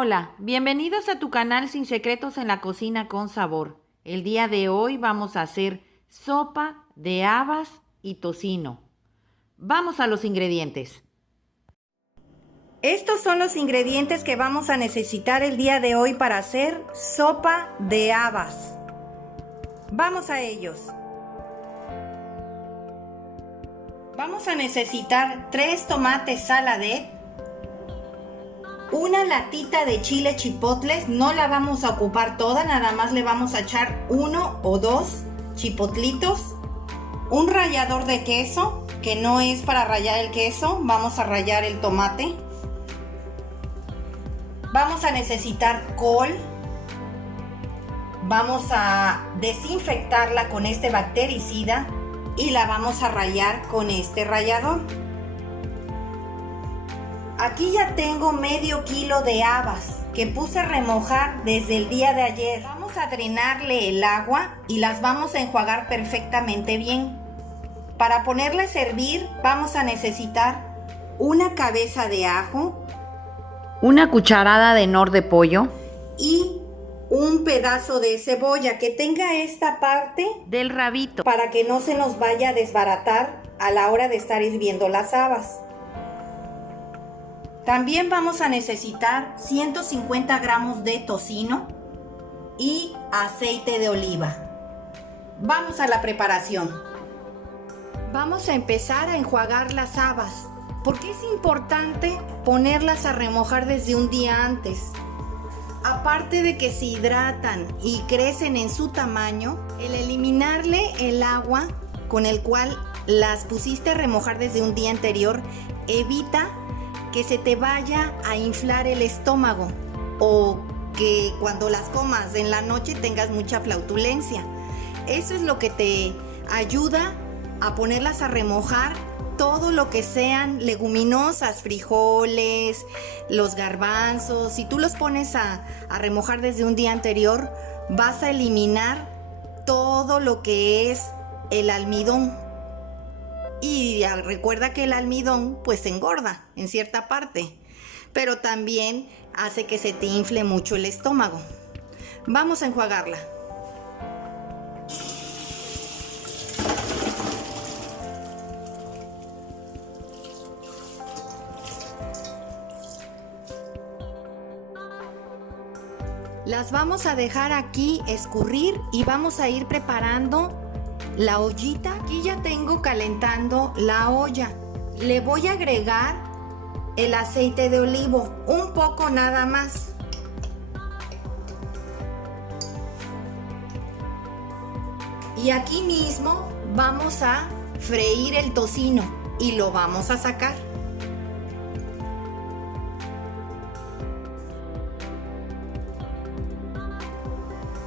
Hola, bienvenidos a tu canal Sin Secretos en la Cocina con Sabor. El día de hoy vamos a hacer sopa de habas y tocino. Vamos a los ingredientes. Estos son los ingredientes que vamos a necesitar el día de hoy para hacer sopa de habas. Vamos a ellos. Vamos a necesitar 3 tomates saladet, una latita de chile chipotles, no la vamos a ocupar toda, nada más le vamos a echar 1 o 2 chipotlitos, un rallador de queso, que no es para rallar el queso, vamos a rallar el tomate. Vamos a necesitar col, vamos a desinfectarla con este bactericida y la vamos a rallar con este rallador. Aquí ya tengo medio kilo de habas que puse a remojar desde el día de ayer. Vamos a drenarle el agua y las vamos a enjuagar perfectamente bien. Para ponerlas a hervir vamos a necesitar una cabeza de ajo, una cucharada de nor de pollo y un pedazo de cebolla que tenga esta parte del rabito para que no se nos vaya a desbaratar a la hora de estar hirviendo las habas. También vamos a necesitar 150 gramos de tocino y aceite de oliva. Vamos a la preparación. Vamos a empezar a enjuagar las habas. ¿Por qué es importante ponerlas a remojar desde un día antes? Aparte de que se hidratan y crecen en su tamaño, el eliminarle el agua con el cual las pusiste a remojar desde un día anterior evita que se te vaya a inflar el estómago o que cuando las comas en la noche tengas mucha flautulencia. Eso es lo que te ayuda a ponerlas a remojar todo lo que sean leguminosas, frijoles, los garbanzos. Si tú los pones a remojar desde un día anterior, vas a eliminar todo lo que es el almidón. Y recuerda que el almidón pues engorda en cierta parte, pero también hace que se te infle mucho el estómago. Vamos a enjuagarla. Las vamos a dejar aquí escurrir y vamos a ir preparando la ollita. Aquí ya tengo calentando la olla. Le voy a agregar el aceite de olivo, un poco nada más. Y aquí mismo vamos a freír el tocino y lo vamos a sacar.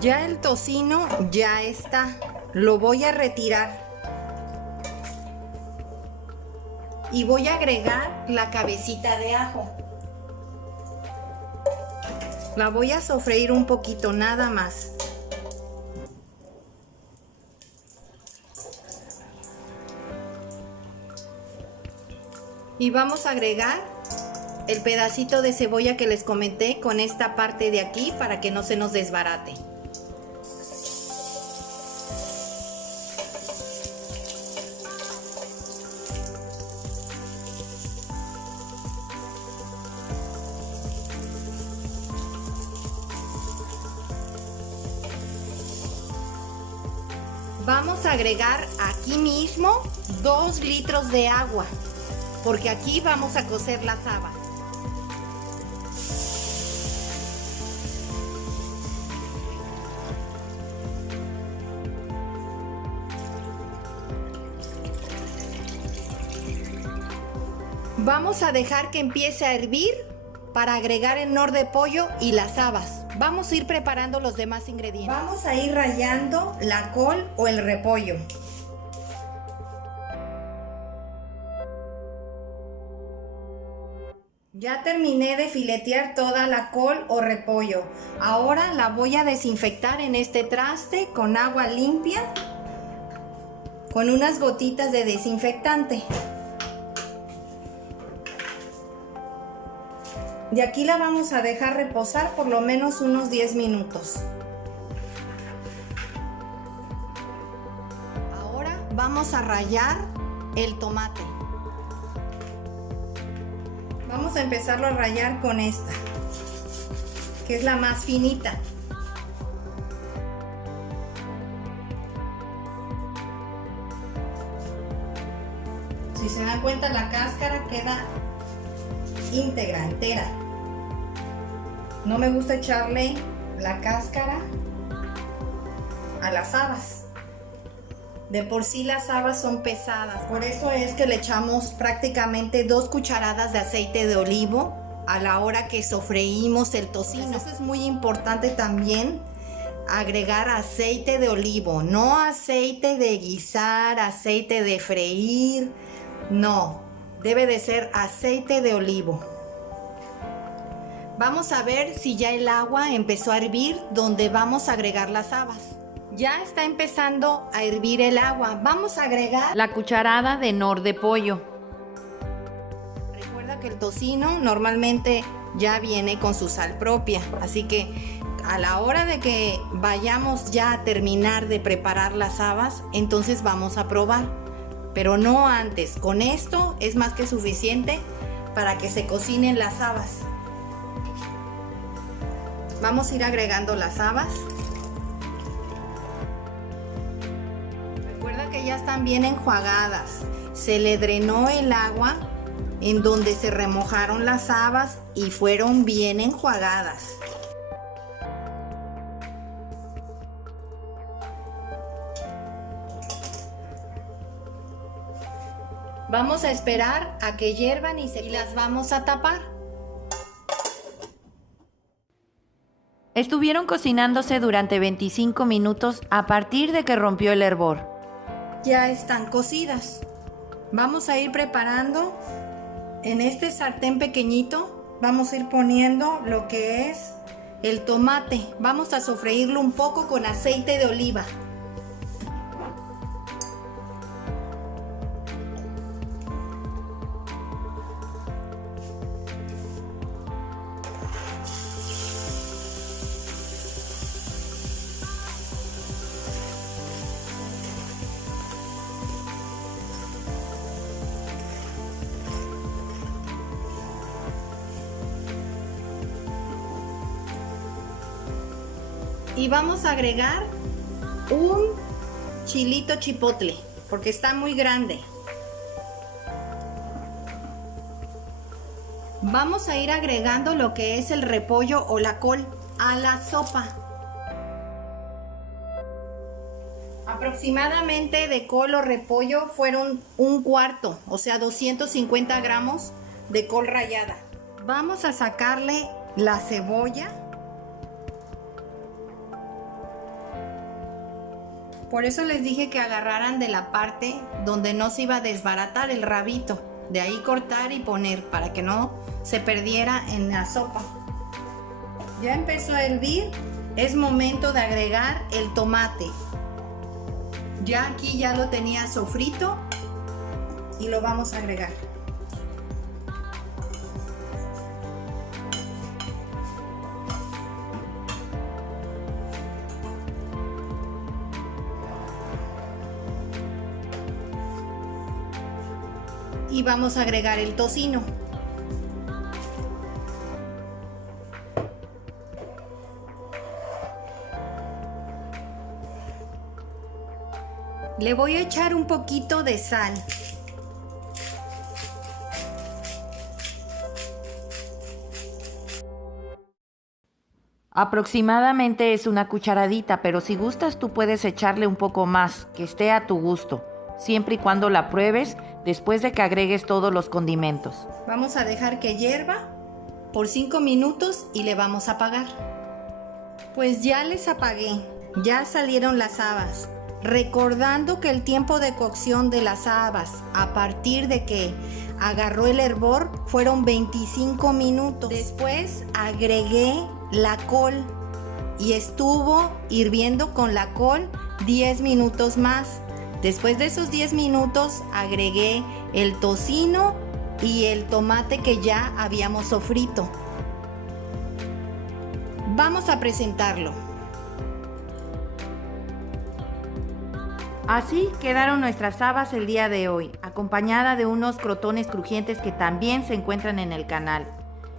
Ya el tocino ya está. Lo voy a retirar y voy a agregar la cabecita de ajo. La voy a sofreír un poquito nada más. Y vamos a agregar el pedacito de cebolla que les comenté con esta parte de aquí para que no se nos desbarate. Vamos a agregar aquí mismo 2 litros de agua, porque aquí vamos a cocer las habas. Vamos a dejar que empiece a hervir para agregar el nor de pollo y las habas. Vamos a ir preparando los demás ingredientes. Vamos a ir rallando la col o el repollo. Ya terminé de filetear toda la col o repollo. Ahora la voy a desinfectar en este traste con agua limpia, con unas gotitas de desinfectante. De aquí la vamos a dejar reposar por lo menos unos 10 minutos. Ahora vamos a rallar el tomate. Vamos a empezarlo a rallar con esta, que es la más finita. Si se dan cuenta, la cáscara queda íntegra, entera. No me gusta echarle la cáscara a las habas. De por sí las habas son pesadas, por eso es que le echamos prácticamente 2 cucharadas de aceite de olivo a la hora que sofreímos el tocino. Eso es muy importante también, agregar aceite de olivo, no aceite de guisar, aceite de freír, no, debe de ser aceite de olivo. Vamos a ver si ya el agua empezó a hervir donde vamos a agregar las habas. Ya está empezando a hervir el agua. Vamos a agregar la cucharada de nor de pollo. Recuerda que el tocino normalmente ya viene con su sal propia, así que a la hora de que vayamos ya a terminar de preparar las habas, entonces vamos a probar, pero no antes. Con esto es más que suficiente para que se cocinen las habas. Vamos a ir agregando las habas. Recuerda que ya están bien enjuagadas. Se le drenó el agua en donde se remojaron las habas y fueron bien enjuagadas. Vamos a esperar a que hiervan y las vamos a tapar. Estuvieron cocinándose durante 25 minutos a partir de que rompió el hervor. Ya están cocidas. Vamos a ir preparando en este sartén pequeñito. Vamos a ir poniendo lo que es el tomate. Vamos a sofreírlo un poco con aceite de oliva. Y vamos a agregar un chilito chipotle, porque está muy grande. Vamos a ir agregando lo que es el repollo o la col a la sopa. Aproximadamente de col o repollo fueron un cuarto, o sea 250 gramos de col rallada. Vamos a sacarle la cebolla. Por eso les dije que agarraran de la parte donde no se iba a desbaratar el rabito. De ahí cortar y poner para que no se perdiera en la sopa. Ya empezó a hervir. Es momento de agregar el tomate. Ya aquí ya lo tenía sofrito y lo vamos a agregar. Y vamos a agregar el tocino. Le voy a echar un poquito de sal. Aproximadamente es una cucharadita, pero si gustas tú puedes echarle un poco más, que esté a tu gusto, siempre y cuando la pruebes después de que agregues todos los condimentos. Vamos a dejar que hierva por 5 minutos y le vamos a apagar. Pues ya les apagué, ya salieron las habas. Recordando que el tiempo de cocción de las habas a partir de que agarró el hervor fueron 25 minutos. Después agregué la col y estuvo hirviendo con la col 10 minutos más. Después de esos 10 minutos agregué el tocino y el tomate que ya habíamos sofrito. Vamos a presentarlo. Así quedaron nuestras habas el día de hoy, acompañada de unos crotones crujientes que también se encuentran en el canal.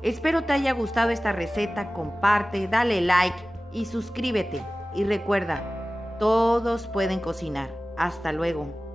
Espero te haya gustado esta receta, comparte, dale like y suscríbete. Y recuerda, todos pueden cocinar. Hasta luego.